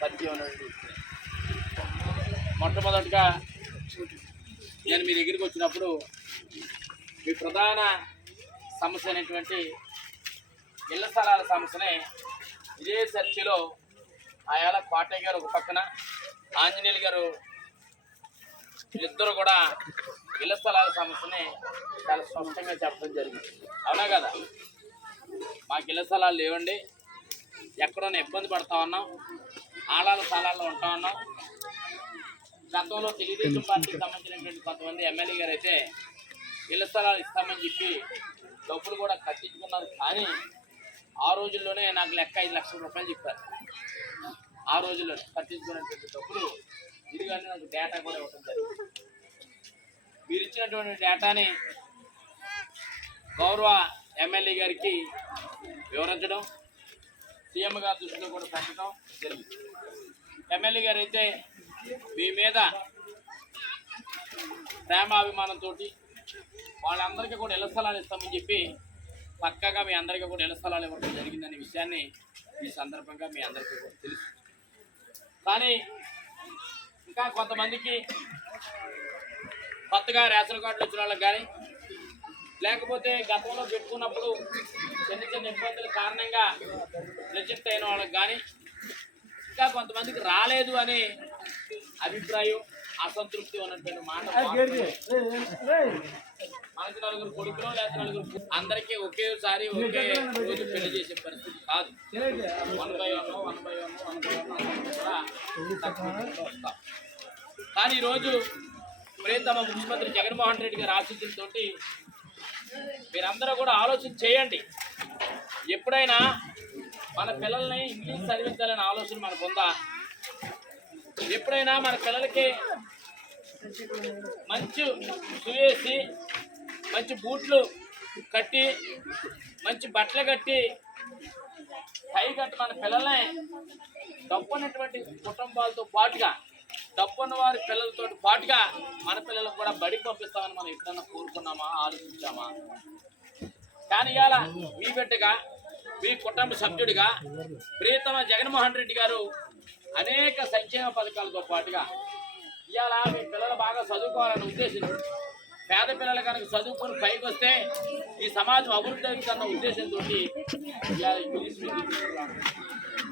పరిచయం మొట్టమొదటిగా నేను మీ దగ్గరికి వచ్చినప్పుడు మీ ప్రధాన సమస్య అనేటువంటి ఇళ్ళ స్థలాల సమస్యనే ఇదే చర్చిలో ఆయాల పాటయ్య గారు ఒక పక్కన ఆంజనేయులు గారు వీళ్ళిద్దరు కూడా ఇళ్ళ స్థలాల సమస్యని చాలా స్పష్టంగా చెప్పడం జరిగింది. అవునా కదా? మాకు ఇళ్ళ స్థలాలు లేవండి. ఎక్కడైనా ఇబ్బంది పడతా ఉన్నాం. ఆడాల స్థలాల్లో ఉంటా ఉన్నాం. గతంలో తెలుగుదేశం పార్టీకి సంబంధించినటువంటి కొంతమంది ఎమ్మెల్యే గారు అయితే ఇళ్ళ స్థలాలు ఇస్తామని చెప్పి డబ్బులు కూడా కట్టించుకున్నారు. కానీ ఆ రోజుల్లోనే నాకు లెక్క ఐదు లక్షల రూపాయలు చెప్పారు. ఆ రోజుల్లో కట్టించుకున్నటువంటి డబ్బులు ఇదిగానే నాకు డేటా కూడా ఇవ్వడం జరిగింది. మీరు ఇచ్చినటువంటి డేటాని గౌరవ ఎమ్మెల్యే గారికి వివరించడం సీఎం గారి దృష్టిలో కూడా పెట్టడం జరిగింది. ఎమ్మెల్యే గారు అయితే మీ మీద ప్రేమాభిమానంతో వాళ్ళందరికీ కూడా ఇళ్ళ స్థలాలు ఇస్తామని చెప్పి పక్కగా మీ అందరికీ కూడా ఇళ్ళ స్థలాలు ఇవ్వడం జరిగిందనే విషయాన్ని ఈ సందర్భంగా మీ అందరికీ కూడా తెలుసు. కానీ ఇంకా కొంతమందికి కొత్తగా రేషన్ కార్డులు వచ్చిన వాళ్ళకి కానీ లేకపోతే గతంలో పెట్టుకున్నప్పుడు చిన్న చిన్న ఇబ్బందుల కారణంగా రిజెక్ట్ అయిన వాళ్ళకి కానీ ఇంకా కొంతమందికి రాలేదు అనే అభిప్రాయం అసంతృప్తి ఉన్నటువంటి మాట మనకి నలుగురు కొడుకులు లేదా నలుగురు అందరికీ ఒకేసారి ఒకే రోజు పెళ్ళి చేసే పరిస్థితి కాదు. One by one one by one one by one కూడా వస్తాం. కానీ ఈరోజు ప్రియతమ ముఖ్యమంత్రి జగన్మోహన్ రెడ్డి గారి ఆశీస్సులతో మీరందరూ కూడా ఆలోచన చేయండి. ఎప్పుడైనా మన పిల్లల్ని ఇంగ్లీష్ చదివించాలనే ఆలోచన మనకు ఉందా? ఎప్పుడైనా మన పిల్లలకి మంచి సువేసి మంచి బూట్లు కట్టి మంచి బట్టలు కట్టి టై కట్టి మన పిల్లల్ని డబ్బున్నటువంటి కుటుంబాలతో పాటుగా డబ్బున్న వారి పిల్లలతో పాటుగా మన పిల్లలకు కూడా బడికి పంపిస్తామని మనం ఎప్పుడన్నా కోరుకున్నామా ఆలోచించామా? కానీ ఇవాళ మీ బిడ్డగా మీ కుటుంబ సభ్యుడిగా ప్రియతమ జగన్మోహన్ రెడ్డి గారు అనేక సంక్షేమ పథకాలతో పాటుగా ఇవాళ మీ పిల్లలు బాగా చదువుకోవాలనే ఉద్దేశం పేద పిల్లలు కనుక చదువుకొని పైకి వస్తే ఈ సమాజం అభివృద్ధి అవుతుందన్న ఉద్దేశంతో ఇవాళ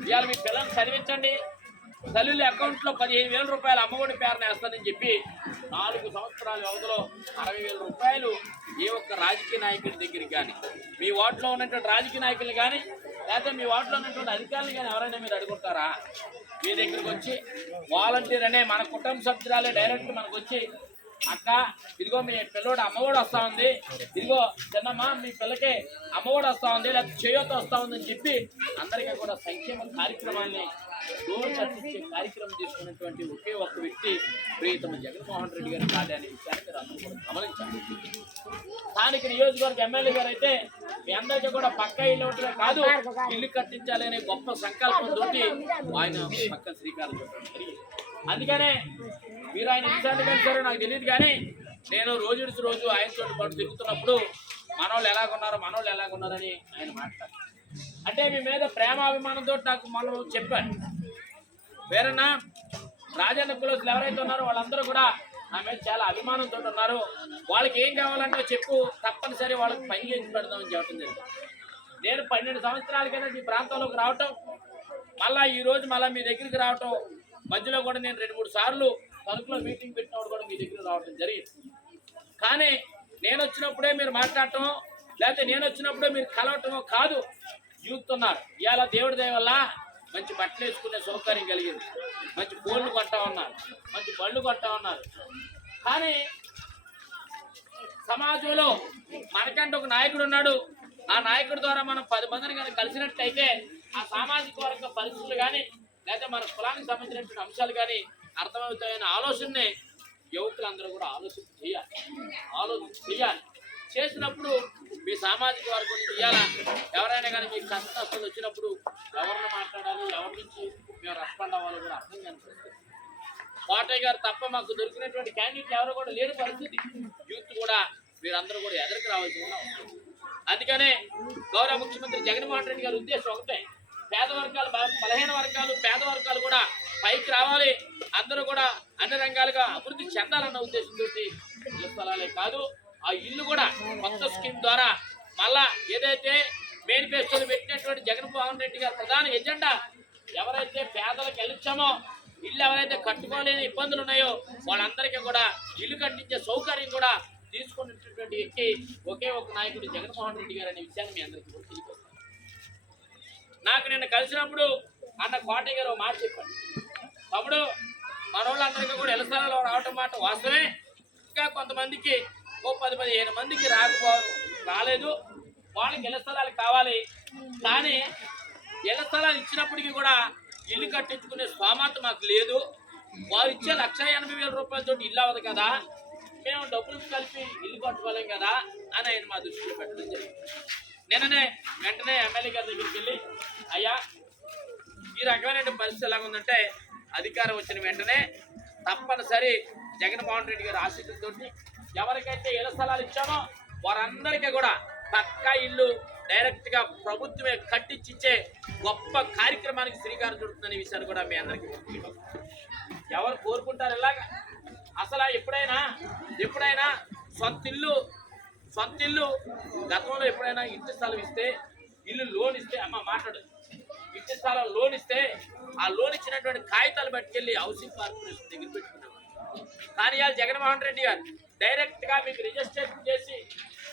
ఇవాళ మీ పిల్లల్ని చదివించండి. తల్లుల అకౌంట్లో పదిహేను వేల రూపాయలు అమ్మఒడి పేరున వేస్తానని చెప్పి నాలుగు సంవత్సరాల వ్యవధిలో అరవై వేల రూపాయలు ఏ ఒక్క రాజకీయ నాయకుడి దగ్గరికి కానీ మీ వార్డులో ఉన్నటువంటి రాజకీయ నాయకులు కానీ లేకపోతే మీ వార్డులో ఉన్నటువంటి అధికారులు కానీ ఎవరైనా మీరు అడుగుతారా? మీ దగ్గరికి వచ్చి వాలంటీర్ అనే మన కుటుంబ సభ్యురాలే డైరెక్ట్ మనకు వచ్చి అక్క ఇదిగో మీ పిల్లోడు అమ్మఒడి వస్తా ఉంది. ఇదిగో చిన్నమ్మ మీ పిల్లకి అమ్మఒడి వస్తా ఉంది లేకపోతే చేయొత్త వస్తా ఉందని చెప్పి అందరికీ కూడా సంక్షేమ కార్యక్రమాన్ని డోర్ కార్యక్రమం తీసుకున్నటువంటి ఒకే ఒక్క వ్యక్తి ప్రియతమ జగన్మోహన్ రెడ్డి గారు కాదని అనే విషయాన్ని మీరు అందరూ కూడా గమనించాలి స్థానిక నియోజకవర్గ ఎమ్మెల్యే గారు అయితే మీ అందరికీ కూడా పక్క ఇల్లు కాదు ఇల్లు కట్టించాలి అనే గొప్ప సంకల్పంతో ఆయన పక్క శ్రీకారం చుట్టడం జరిగింది. అందుకనే మీరు ఆయన ఎన్నిసార్లు కలిసారో నాకు తెలియదు కానీ నేను రోజు రోజు ఆయనతో పాటు తిరుగుతున్నప్పుడు మనోళ్ళు ఎలాగున్నారో మనోళ్ళు ఎలాగున్నారని ఆయన మాట్లాడారు. అంటే మీ మీద ప్రేమాభిమానంతో నాకు మనం చెప్పారు. వేరన్నా రాజన్న కులసులు ఎవరైతే ఉన్నారో వాళ్ళందరూ కూడా ఆమె చాలా అభిమానంతో ఉన్నారు. వాళ్ళకి ఏం కావాలంటే చెప్పు తప్పనిసరి వాళ్ళకి పని చేసి పెడదామని చెప్పడం జరిగింది. నేను పన్నెండు సంవత్సరాలకైనా ఈ ప్రాంతంలోకి రావటం మళ్ళీ ఈరోజు మళ్ళీ మీ దగ్గరికి రావటం మధ్యలో కూడా నేను రెండు మూడు సార్లు తణుకులో మీటింగ్ పెట్టినప్పుడు కూడా మీ దగ్గర రావటం జరిగింది. కానీ నేను వచ్చినప్పుడే మీరు మాట్లాడటం లేకపోతే నేను వచ్చినప్పుడే మీరు కలవటమో కాదు యూత్ ఉన్నారు. ఇవాళ దేవుడి దయ వల్ల మంచి బట్టలు వేసుకునే సౌకర్యం కలిగింది. మంచి కోళ్ళు కొంటా ఉన్నారు. మంచి బళ్ళు కొంటా ఉన్నారు. కానీ సమాజంలో మనకంటే ఒక నాయకుడు ఉన్నాడు. ఆ నాయకుడి ద్వారా మనం పది మందిని కనుక కలిసినట్లయితే ఆ సామాజిక వర్గ పరిస్థితులు కానీ లేదా మన కులానికి సంబంధించినటువంటి అంశాలు కానీ అర్థమవుతాయనే ఆలోచనని యువకులందరూ కూడా ఆలోచన చేయాలి. ఆలోచన చేయాలి. చేసినప్పుడు మీ సామాజిక వర్గం ఇవ్వాలా ఎవరైనా కానీ మీకు కష్ట నష్టాలు వచ్చినప్పుడు ఎవరిని మాట్లాడాలి ఎవరి నుంచి మేము రెస్పాండ్ అవ్వాలి కూడా అర్థం కనిపిస్తుంది పరిస్థితి. గారు తప్ప మాకు దొరికినటువంటి క్యాండిడేట్ ఎవరు కూడా లేని పరిస్థితి. యూత్ కూడా మీరందరూ కూడా ఎదురికి రావాల్సి రావాల్సిన అందుకనే గౌరవ ముఖ్యమంత్రి జగన్మోహన్ రెడ్డి గారి ఉద్దేశం ఒకటే. పేద వర్గాలు బలహీన వర్గాలు పేద వర్గాలు కూడా పైకి రావాలి. అందరూ కూడా అన్ని రంగాలుగా అభివృద్ధి చెందాలన్న ఉద్దేశంతో స్థలాలే కాదు. ఆ ఇల్లు కూడా కొత్త స్కీమ్ ద్వారా మళ్ళా ఏదైతే మేనిఫెస్టోలు పెట్టినటువంటి జగన్మోహన్ రెడ్డి గారి ప్రధాన ఎజెండా ఎవరైతే పేదలకు వెళ్ళిచ్చామో ఇల్లు ఎవరైతే కట్టుకోలేని ఇబ్బందులు ఉన్నాయో వాళ్ళందరికీ కూడా ఇల్లు కట్టించే సౌకర్యం కూడా తీసుకున్నటువంటి వ్యక్తి ఒకే ఒక నాయకుడు జగన్మోహన్ రెడ్డి గారు అనే విషయాన్ని మీ అందరికీ కూడా తెలియజేస్తాను నాకు నిన్న కలిసినప్పుడు అన్న కోటయ్య గారు మాట చెప్పాడు తమ్ముడు మన కూడా ఎలసాలలో రావడం రావటం మాట వాస్తవమే. ఇంకా కొంతమందికి ఓ పది పదిహేను మందికి రాకపో రాలేదు. వాళ్ళకి ఇళ్ళ స్థలాలు కావాలి. కానీ ఇళ్ళ స్థలాలు ఇచ్చినప్పటికీ కూడా ఇల్లు కట్టించుకునే స్తోమత మాకు లేదు. వారు ఇచ్చే లక్ష ఎనభై వేల రూపాయలతో ఇల్లు అవ్వదు కదా. మేము డబ్బులు కలిపి ఇల్లు కట్టుకోలేం కదా అని ఆయన మా దృష్టిలో పెట్టడం జరిగింది. నిన్ననే వెంటనే ఎమ్మెల్యే గారి దగ్గరికి వెళ్ళి అయ్యా ఈ రకమైన పరిస్థితి ఎలా ఉందంటే అధికారం వచ్చిన వెంటనే తప్పనిసరి జగన్మోహన్ రెడ్డి గారి ఆశీస్సులతోటి ఎవరికైతే ఇళ్ళ స్థలాలు ఇచ్చామో వారందరికీ కూడా పక్కా ఇల్లు డైరెక్ట్గా ప్రభుత్వమే కట్టించిచ్చే గొప్ప కార్యక్రమానికి శ్రీకారం చుడుతుందనే విషయాన్ని కూడా మీ అందరికీ ఎవరు కోరుకుంటారు ఇలాగ? అసలు ఎప్పుడైనా ఎప్పుడైనా సొంత ఇల్లు సొంత ఇల్లు గతంలో ఎప్పుడైనా ఇంటి స్థలం ఇస్తే ఇల్లు లోన్ ఇస్తే అమ్మ మాట్లాడు. ఇంటి స్థలం లోన్ ఇస్తే ఆ లోన్ ఇచ్చినటువంటి కాగితాలు పట్టుకెళ్ళి హౌసింగ్ కార్పొరేషన్ దగ్గర పెట్టుకున్నాం. కానీ ఇవాళ జగన్మోహన్ రెడ్డి గారు డైరెక్ట్గా మీకు రిజిస్ట్రేషన్ చేసి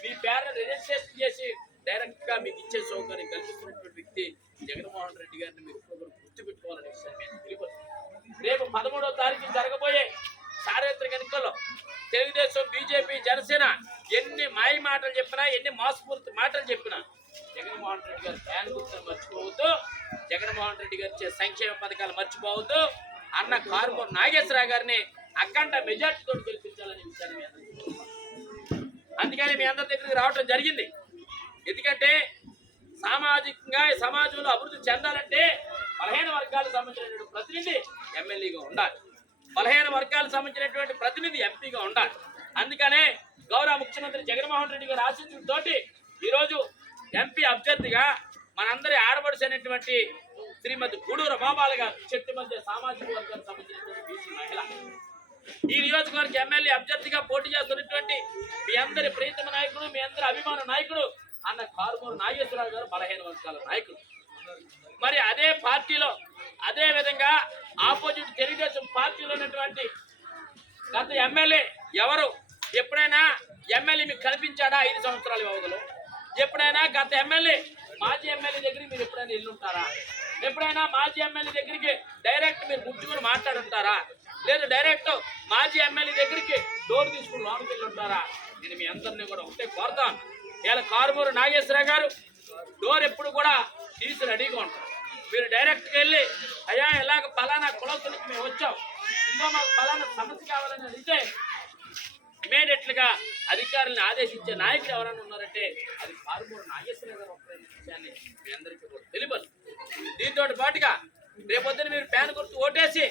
మీ పేరు రిజిస్ట్రేషన్ చేసి డైరెక్ట్గా మీకు ఇచ్చే సౌకర్యం కల్పిస్తున్నటువంటి వ్యక్తి జగన్మోహన్ రెడ్డి గారిని మీరు ఇప్పుడు గుర్తుపెట్టుకోవాలనే విషయాన్ని మేము తెలియపరుస్తున్నాం. రేపు పదమూడవ తారీఖు జరగబోయే చారిత్రక ఎన్నికల్లో తెలుగుదేశం బీజేపీ జనసేన ఎన్ని మాయ మాటలు చెప్పినా ఎన్ని మోసపూరిత మాటలు చెప్పినా జగన్మోహన్ రెడ్డి గారు ఫ్యాన్ గుర్తులు మర్చిపోవద్దు జగన్మోహన్ రెడ్డి గారు ఇచ్చే సంక్షేమ పథకాలు మర్చిపోవద్దు అన్న కారుమూరు నాగేశ్వరరావు గారిని అఖండ మెజార్టీతో అందుకని మీ అందరి దగ్గరికి రావడం జరిగింది. ఎందుకంటే సామాజికంగా సమాజంలో అభివృద్ధి చెందాలంటే బలహీన వర్గాలకు సంబంధించినటువంటి ప్రతినిధి ఎమ్మెల్యేగా ఉండాలి. బలహీన వర్గాలకు సంబంధించినటువంటి ప్రతినిధి ఎంపీగా ఉండాలి. అందుకనే గౌరవ ముఖ్యమంత్రి జగన్మోహన్ రెడ్డి గారి ఆశీస్సులతోటి ఈరోజు ఎంపీ అభ్యర్థిగా మనందరి ఆడబడిసినటువంటి శ్రీమతి గూడూరు రమాబాల గారు చెట్టు మధ్య సామాజిక వర్గానికి సంబంధించినటువంటి బీసీ మహిళ ఈ నియోజకవర్గ ఎమ్మెల్యే అభ్యర్థిగా పోటీ చేస్తున్నటువంటి మీ అందరి ప్రీతమ నాయకుడు మీ అందరి అభిమాన నాయకుడు అన్న కారుమూరు నాగేశ్వరరావు గారు బలహీన వర్గాల నాయకుడు. మరి అదే పార్టీలో అదే విధంగా ఆపోజిట్ తెలుగుదేశం పార్టీలో ఉన్నటువంటి గత ఎమ్మెల్యే ఎవరు? ఎప్పుడైనా ఎమ్మెల్యే మీకు కనిపించాడా ఐదు సంవత్సరాల వ్యవధిలో? ఎప్పుడైనా గత ఎమ్మెల్యే మాజీ ఎమ్మెల్యే దగ్గరికి మీరు ఎప్పుడైనా వెళ్ళుంటారా ఎప్పుడైనా మాజీ ఎమ్మెల్యే దగ్గరికి డైరెక్ట్ మీరు ముట్టుకుని మాట్లాడుంటారా? లేదు డైరెక్ట్ మాజీ ఎమ్మెల్యే దగ్గరికి డోర్ తీసుకుని లోపలికి వెళ్ళి ఉంటారా నేను మీ అందరినీ కూడా ఒకటే కోరుతాను. ఇలా కారుమూరు నాగేశ్వర గారు డోర్ ఎప్పుడు కూడా తీసి రెడీగా ఉంటారు. మీరు డైరెక్ట్గా వెళ్ళి అయ్యా ఎలాగ ఫలానా కులస్తులకి మేము వచ్చాం. ఇంకా మాకు ఫలానా సమస్య కావాలని అడిగితే ఇమీడియట్లుగా అధికారులను ఆదేశించే నాయకులు ఎవరైనా ఉన్నారంటే అది కారుమూరు నాగేశ్వర గారు ఒక్కరే విషయాన్ని మీ అందరికీ కూడా తెలియదు దీంతో పాటుగా రేపొద్దున మీరు ప్యాన్ గుర్తు ఓటేసి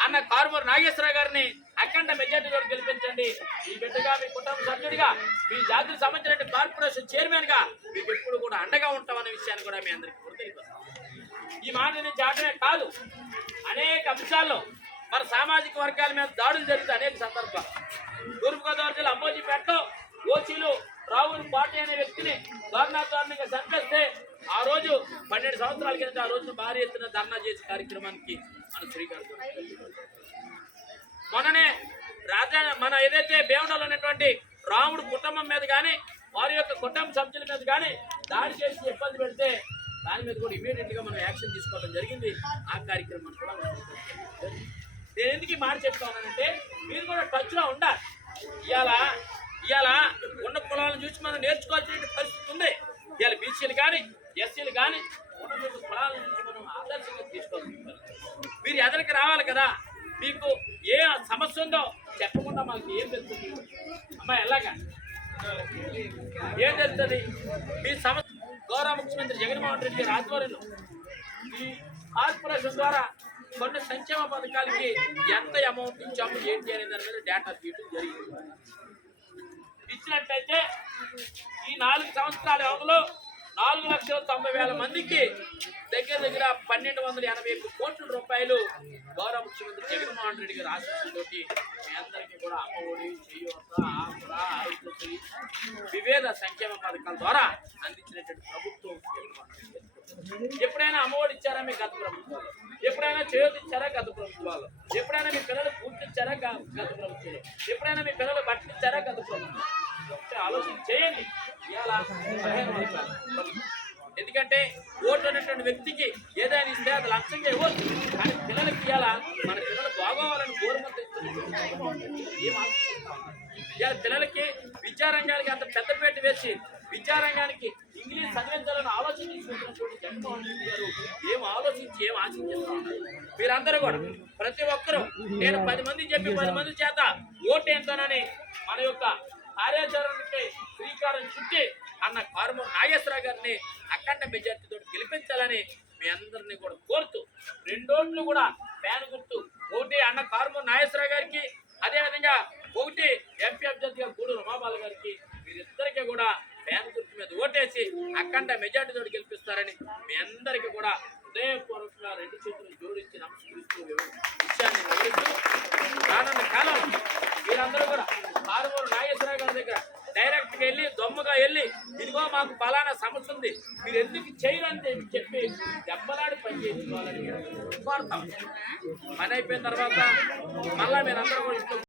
అన్న కారుమూరు నాగేశ్వర గారిని అఖండ మెజార్టీతో గెలిపించండి. ఈ బిడ్డగా మీ కుటుంబ సభ్యుడిగా మీ జాతికి సంబంధించిన కార్పొరేషన్ చైర్మన్గా మీకు ఎప్పుడు కూడా అండగా ఉంటామనే విషయాన్ని కూడా మీ అందరికీ కూడా ఈ మాట నుంచి ఆటమే కాదు అనేక అంశాల్లో మన సామాజిక వర్గాల మీద దాడులు జరిగితే అనేక సందర్భాలు. తూర్పుగోదావరి జిల్లా అంబోజీపేటలో ఓసీలు రావులు పాటి అనే వ్యక్తిని దారుణా దారుణంగా చంపేస్తే ఆ రోజు పన్నెండు సంవత్సరాల కింద ఆ రోజు భారీ ఎత్తున ధర్నా చేసే కార్యక్రమానికి మననే మొన్ననే రాజా మన ఏదైతే బేవడలో ఉన్నటువంటి రాముడు కుటుంబం మీద కానీ వారి యొక్క కుటుంబ సభ్యుల మీద కానీ దాడి చేసి ఇబ్బంది పెడితే దాని మీద కూడా ఇమీడియట్గా మనం యాక్షన్ తీసుకోవడం జరిగింది. ఆ కార్యక్రమం కూడా నేను ఎందుకు ఈ మాట చెప్తానంటే మీరు కూడా టచ్లో ఉండాలి. ఇవాళ ఇవాళ ఉన్న కులాలను చూసి మనం నేర్చుకోవాల్సిన పరిస్థితి ఉంది. ఇవాళ బీసీలు కానీ ఎస్సీలు కానీ ఉన్న కులాలను మీరు ఎదరికి రావాలి కదా మీకు ఏ సమస్య ఉందో చెప్పకుండా మాకు ఏం తెలుస్తుంది? అమ్మా ఎలాగా? ఏం తెలుస్తుంది? మీ సమస్య గౌరవ ముఖ్యమంత్రి జగన్మోహన్ రెడ్డి గారి ఆధ్వర్యంలో ఈ కార్పొరేషన్ ద్వారా కొన్ని సంక్షేమ పథకాలకి ఎంత అమౌంట్ ఇచ్చాము ఏంటి అనే దాని మీద డేటా తీయడం జరిగింది. ఇచ్చినట్టయితే ఈ నాలుగు సంవత్సరాల వ్యవధిలో నాలుగు లక్షల తొంభై వేల మందికి దగ్గర దగ్గర పన్నెండు వందల ఎనభై ఐదు కోట్ల రూపాయలు గౌరవ ముఖ్యమంత్రి జగన్మోహన్ రెడ్డి గారి ఆశీస్సులతోటి మీ అందరికీ కూడా అమ్మఒడి చేయూత ఆసరా ఆరోగ్యశ్రీ వివిధ సంక్షేమ పథకాల ద్వారా అందించినటువంటి ప్రభుత్వం ఎప్పుడైనా అమ్మఒడి ఇచ్చారా మీ గత ప్రభుత్వాలు? ఎప్పుడైనా చేయూత ఇచ్చారా గత ప్రభుత్వాలు? ఎప్పుడైనా మీ పిల్లలు పూర్తి ఇచ్చారా గత ప్రభుత్వాలు? ఎప్పుడైనా మీ పిల్లలు బట్టలు ఇచ్చారా గత ప్రభుత్వం ఆలోచన చేయండి. ఎందుకంటే ఓటు అనేటువంటి వ్యక్తికి ఏదైనా ఇస్తే అది లక్ష్యంగా ఇవ్వచ్చు కానీ పిల్లలకి ఇవ్వాలా మన పిల్లలు బాగోవాలని కోరుమంత ఇవాళ పిల్లలకి విద్యారంగానికి అంత పెద్దపేట వేసి విద్యారంగానికి ఇంగ్లీష్ చదివించాలని ఆలోచన తీసుకుంటున్నటువంటి జగన్మోహన్ రెడ్డి గారు ఏం ఆలోచించి ఏం ఆశించేస్తా ఉన్నారు మీరందరూ కూడా ప్రతి ఒక్కరూ నేను పది మంది చెప్పి పది మంది చేత ఓటు ఎంతనని మన యొక్క కార్యాచరణకి శ్రీకారం చుట్టి అన్న కారుమూరు నాగేశ్వరరావు గారిని అఖండ మెజార్టీతో గెలిపించాలని మీ అందరినీ కూడా కోరుతూ రెండోట్లు కూడా ఫ్యాన్ గుర్తు. ఒకటి అన్న కారుమూరు నాగేశ్వరరావు గారికి అదేవిధంగా ఒకటి ఎంపీ అభ్యర్థిగా గూడు రమాబాల గారికి వీరిద్దరికీ కూడా ఫ్యాన్ గుర్తు మీద ఓటేసి అఖండ మెజార్టీతో గెలిపిస్తారని మీ అందరికీ కూడా హృదయపూర్వకంగా రెండు చేతులు జోడించి నమస్కరిస్తూ విషయాన్ని వివరిస్తూ రానున్న కాలం మీరందరూ కూడా ఆరుమూరు నాగేశ్వరరావు గారి దగ్గర డైరెక్ట్గా వెళ్ళి దొమ్మగా వెళ్ళి ఇదిగో మాకు ఫలానా సమస్య ఉంది. మీరు ఎందుకు చేయరని చెప్పి చెప్పి దెబ్బలాడి పని చేసుకోవాలని కోరుతాం పని అయిపోయిన తర్వాత మళ్ళా మీరందరూ కూడా